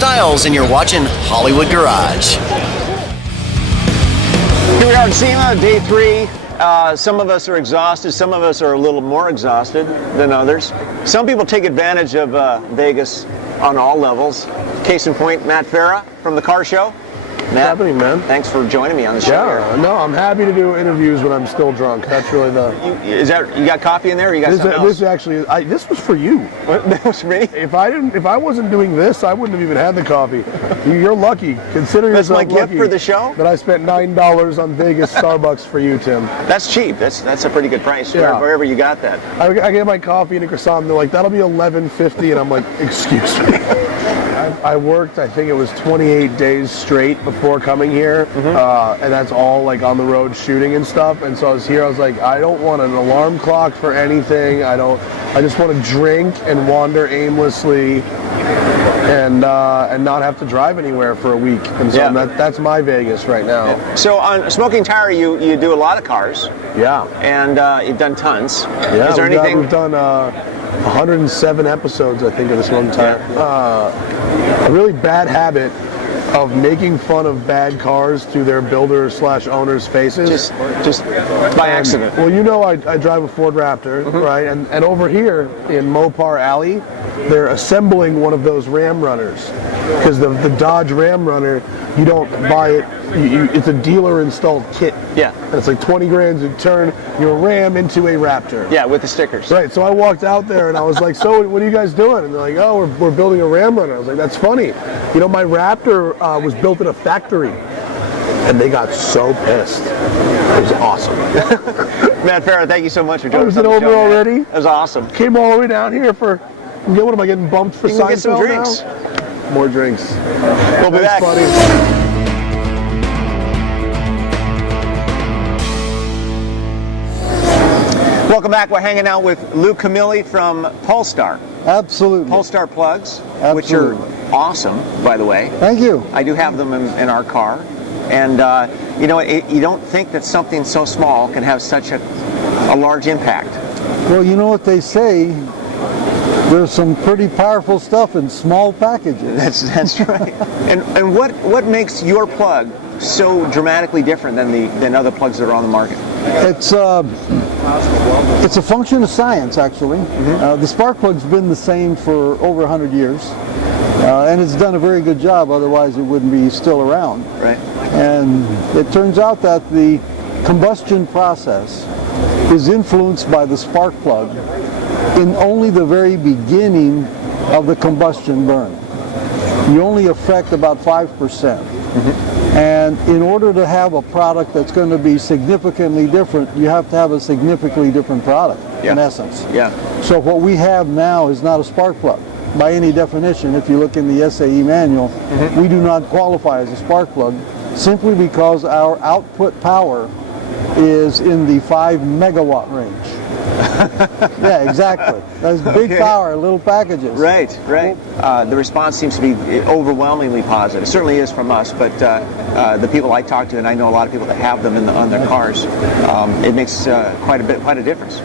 Styles, and you're watching Hollywood Garage. Here we are in Sema, day 3. Some of us are exhausted, some of us are a little more exhausted than others. Some people take advantage of Vegas on all levels. Case in point, Matt Farah from the car show. Matt, what's happening, man? Thanks for joining me on the show. Yeah, no, I'm happy to do interviews when I'm still drunk. That's really the. You got coffee in there? Or you got something else? This actually, this was for you. That was me. If I wasn't doing this, I wouldn't have even had the coffee. You're lucky. Consider That's yourself my gift lucky for the show. that I spent $9 on Vegas Starbucks for you, Tim. That's cheap. That's a pretty good price. Yeah. Wherever you got that. I get my coffee and a croissant. And they're like, that'll be $11.50, and I'm like, excuse me. I worked, I think it was 28 days straight before coming here, and that's all like on the road shooting and stuff. And so I was here, I was like, I don't want an alarm clock for anything. I just want to drink and wander aimlessly and not have to drive anywhere for a week. And so that's my Vegas right now. Yeah. So on Smoking Tire, you do a lot of cars. Yeah. And you've done tons. Yeah, Is there anything? We've done 107 episodes, I think, of Smoking Tire. A really bad habit of making fun of bad cars to their builder/owners' faces. Just by accident. Well, you know, I drive a Ford Raptor, right? And over here in Mopar Alley, they're assembling one of those Ram Runners. Because the Dodge Ram Runner, you don't buy it, it's a dealer installed kit. Yeah. And it's like 20 grand to turn your Ram into a Raptor. Yeah, with the stickers. Right, so I walked out there and I was like, so what are you guys doing? And they're like, oh, we're building a Ram Runner. I was like, that's funny. You know, my Raptor was built at a factory. And they got so pissed. It was awesome. Matt Farah, thank you so much for joining us. Was it over already? That was awesome. Came all the way down here for, what am I getting bumped for? You can get some Seinfeld drinks. now? More drinks. We'll be back. Buddy. Welcome back. We're hanging out with Lou Camilli from Polestar. Absolutely. Polestar plugs, which Absolutely. are awesome, by the way. Thank you. I do have them in our car. And, you know, you don't think that something so small can have such a large impact. Well, you know what they say, there's some pretty powerful stuff in small packages. That's right. And what makes your plug so dramatically different than other plugs that are on the market? It's a function of science, actually. The spark plug's been the same for over 100 years, and it's done a very good job. Otherwise, it wouldn't be still around. Right. And it turns out that the combustion process is influenced by the spark plug in only the very beginning of the combustion burn. You only affect about 5%. And in order to have a product that's going to be significantly different, you have to have a significantly different product, in essence. Yeah. So what we have now is not a spark plug. By any definition, if you look in the SAE manual, we do not qualify as a spark plug simply because our output power is in the 5 megawatt range. Yeah, exactly. That's big power, little packages. Right. The response seems to be overwhelmingly positive. It certainly is from us, but the people I talk to, and I know a lot of people that have them on their cars, it makes quite a difference.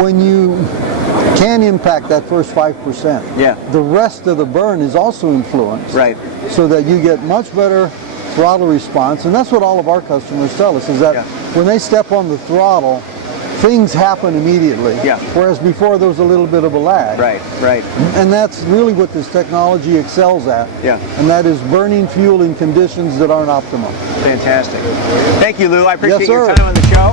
When you can impact that first 5%, the rest of the burn is also influenced. Right. So that you get much better throttle response, and that's what all of our customers tell us, is that when they step on the throttle, things happen immediately. Yeah. Whereas before there was a little bit of a lag. Right. And that's really what this technology excels at. Yeah. And that is burning fuel in conditions that aren't optimal. Fantastic. Thank you, Lou. I appreciate Yes, your sir. time on the show.